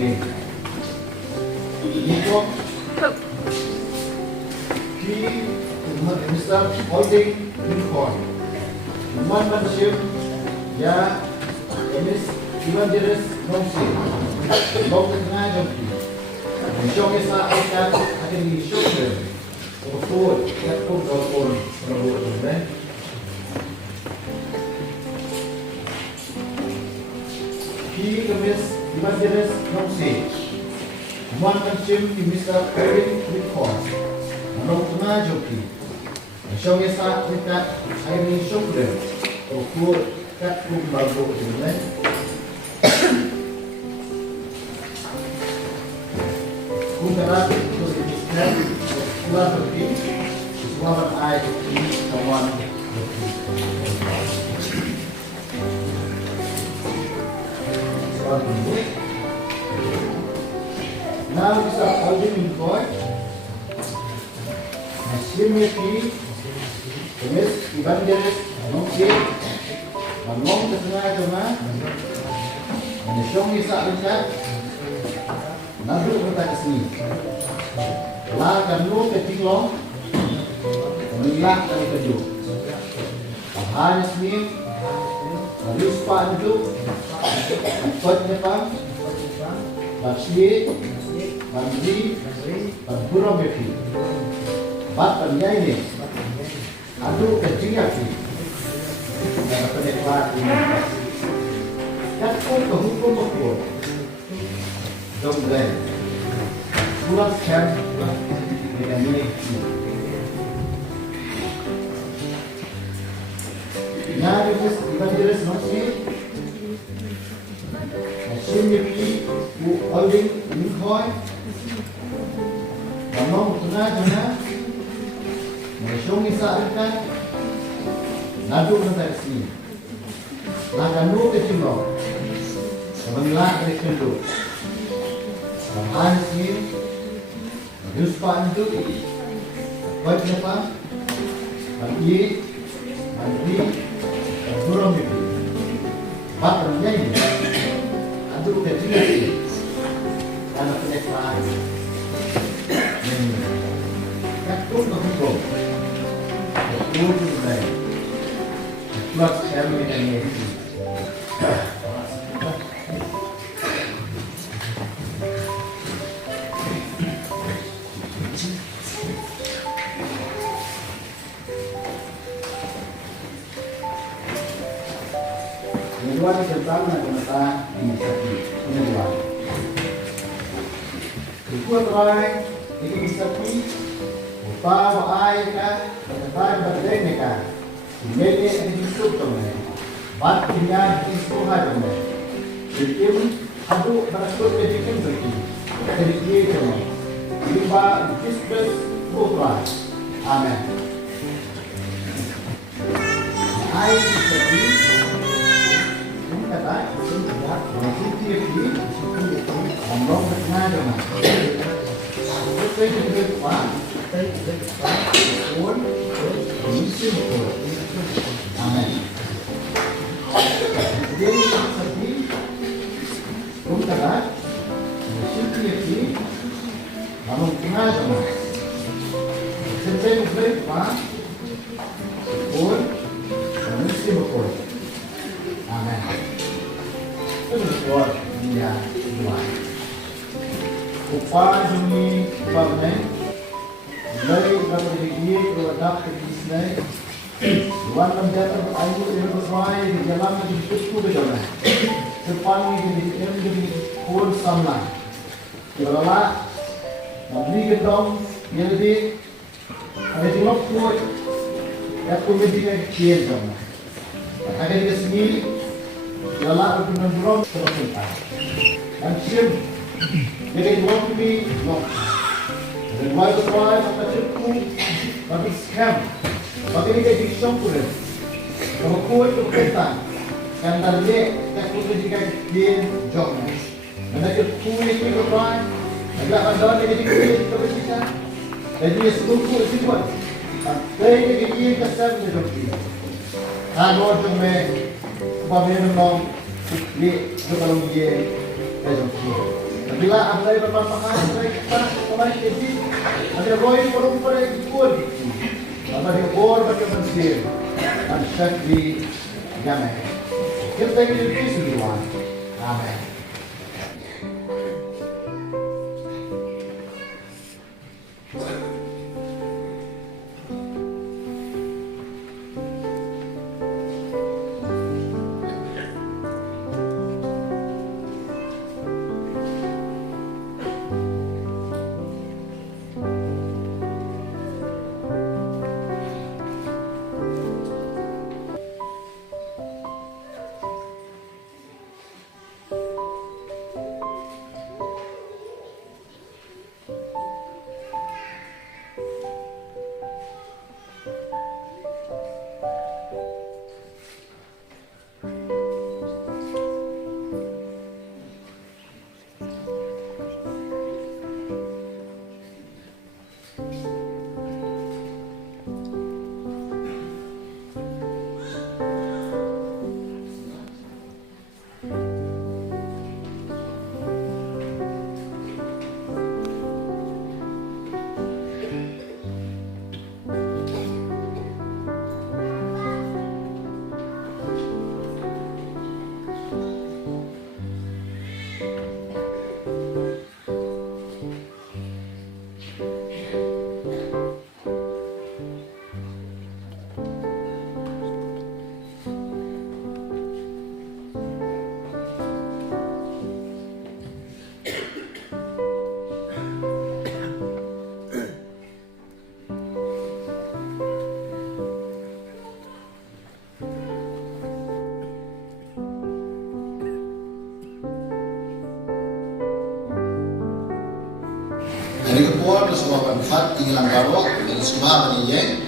me. Nico. He Mr. Holding Lyngkhoi. One membership. Ya. Miss Ibanjeris Nongsiej. Long Tengah Jong. Shongkurim akan di Shongkurim. Untuk Yathon Donburom Jong. He Miss Ibanjeris Nongsiej. One membership Mr. Lyngkhoi. Long Tengah Jong. Shongkurim akan di Shongkurim. Untuk Yathon Donburom Jong. Kumpulan terus dimiskan, pulang pergi, semua berair di kawan soal ini. Now bisa holding Lyngkhoi, hasilnya di jenis Ibanjeris Nongsiej, ngomong ke tengah cuma, menyong bisa dekat. Nadu kita ke sini. Lah kanu ke tinglong. Melihat kanu keju. Bahan sini. Harus pandu. Kot nepang. Bapsi. Bandri. Donburom Jong. Bat penjai ni. Adu ke Jingiathoh. Dan peneklat ini. Yathon ke hukum. Jom dan pulang camp dengan ini. Now this Ibanjeris Nongsiej, Sngi who holding Lyngkhoi, ngomong tengah, menyong isakan, nadu mentai sini, nakanu kecilok, mengelak kecilok. Bahan sini, harus pandu, buat apa? Bandri, Donburom Jong. Bat penjai ni, adu ke Jingiathoh, karena peneklat. Yathon ke hukum, hukum lain, plus kami ini. Kedua tentang mata inisiatif penyuluhan. Kedua terakhir inisiatif upah air kan, tentang berdaya mereka. Mereka yang disebut dengan bat tinggal di sekolah dengan. Jadi adu berasal dari Kentucky, dari Jingiathoh. Lima distress putra. Amen. Air inisiatif kata masih tinggi ngomong tengah dengan itu juga pun misi betul. Amin. Jadi seperti pun kata masih tinggi ngomong tengah dengan seperti pun misi betul. Amin. Terus buat dia dua. Upah ini bangun, dari berapa degree produk bisnis, luar menjadi ayu yang bersuai di dalam hidup betul. Depan ini di pun sama. Kalau membeli gedung, jadi ada juga pun, ya pun jadi kian sama. Ada di sini. Dalam Donburom Jong dan sim jadi want to be not dan why the why apa cukup bagi scam bagi ini jadi Shongkurim kalau kuat itu bynta kan dari tak kuat juga dia job dan ada kuat itu berapa agak ada jadi kuat terus bisa jadi seluruh itu buat tapi ini dia kesal dengan dia kalau cuma Pablo não lhe resolvia a Bila abdai berpapakan mereka kemarin jadi ada roy forum pada ikut. Apa dia bor pada bersih dan sakti jamai. Kita ini semua. Amin. Dari kepuan ke semua manfaat tinggalan baru dan semua meniyeng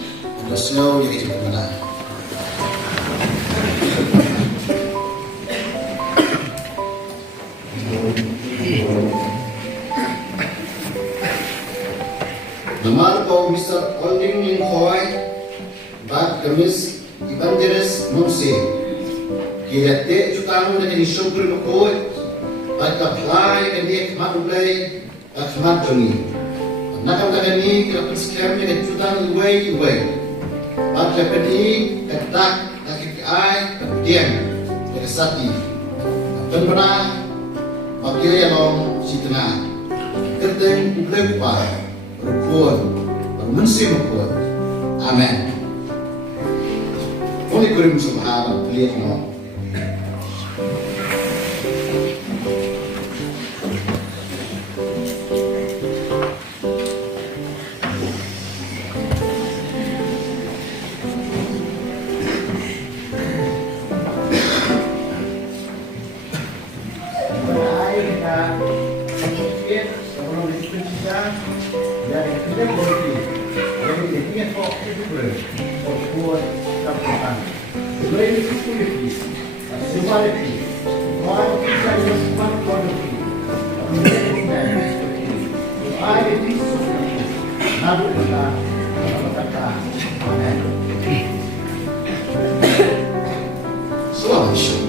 dan selalu yang hidup mana. Nama kau Mr. Lyngkhoi, bak kemis Ibanjeris Nongsiej. Kira te jutang dari Shongkurim koi, bak apply dan dia kemana Akmat Joni. Nakam kagani kira persekian dengan jutang iway. Bak lepedi ketak kaki ai kemudian kesati. Penpernah pakai yang si tengah. Kerteng publik par berkuat bermensi berkuat. Amin. Oleh kurim subhanallah lihat no. Dari kita berarti, dari kita kok itu boleh, buat kapan? Boleh itu kuliah, sebaliki, kalau kita yang sempat kuliah, kemudian ada itu, nabi kita, kata, amin. Selamat.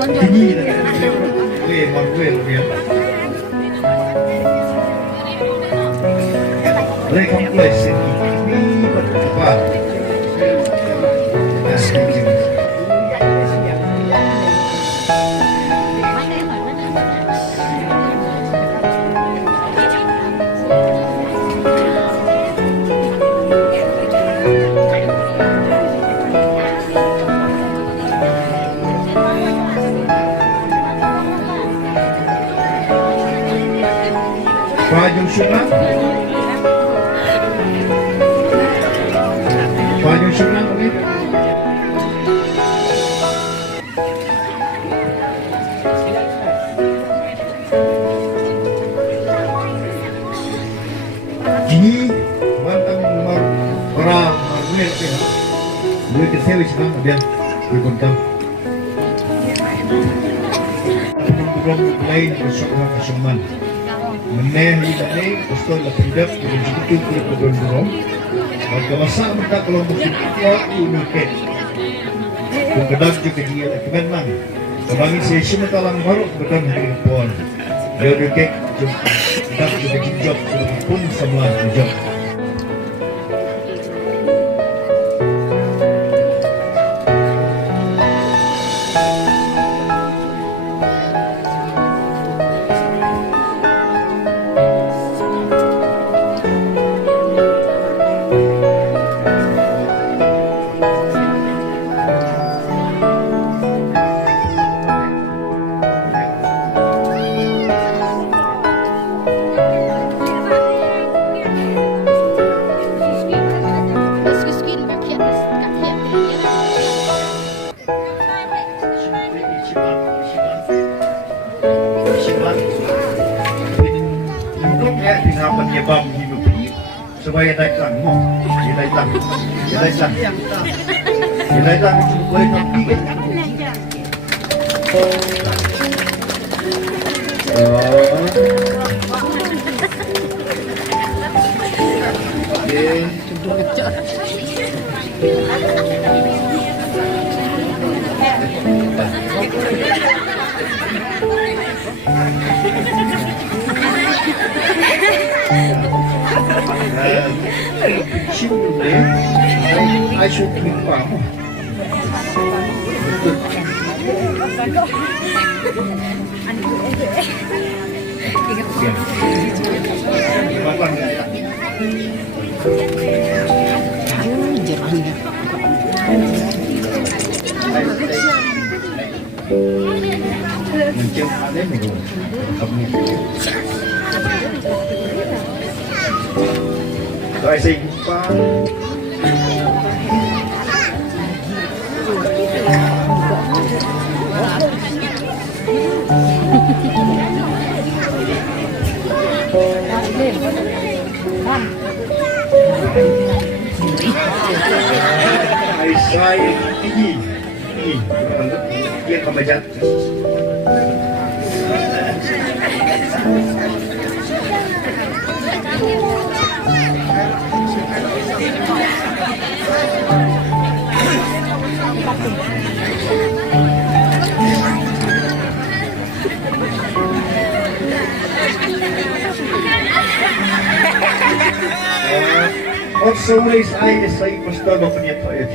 Tinggi dah. Manuel dia. Very complex ini apa? Payung sunat, payung sunat ni. Jingi, mantang orang Manuel tu, dia kesal sekarang dia berkontang. Belum lain persoalan kesuman. Meneh ini pastol la pindah ke Jingiathoh ke Donburom. Maka masa mereka kalau mungkin kuat unuket. Kemudian juga dia kemana? Sebagai sesi mentalang baru betul hari pun. Dia unuket juga jingkynmaw pun sama job. Penyebab hidup ini supaya datang, dia datang itu boleh nanti. Contoh kecil. I should be farm. Rồi xin qua ai sai cái gì kia không phải chắc Also, I say, pastor, no panyat tayo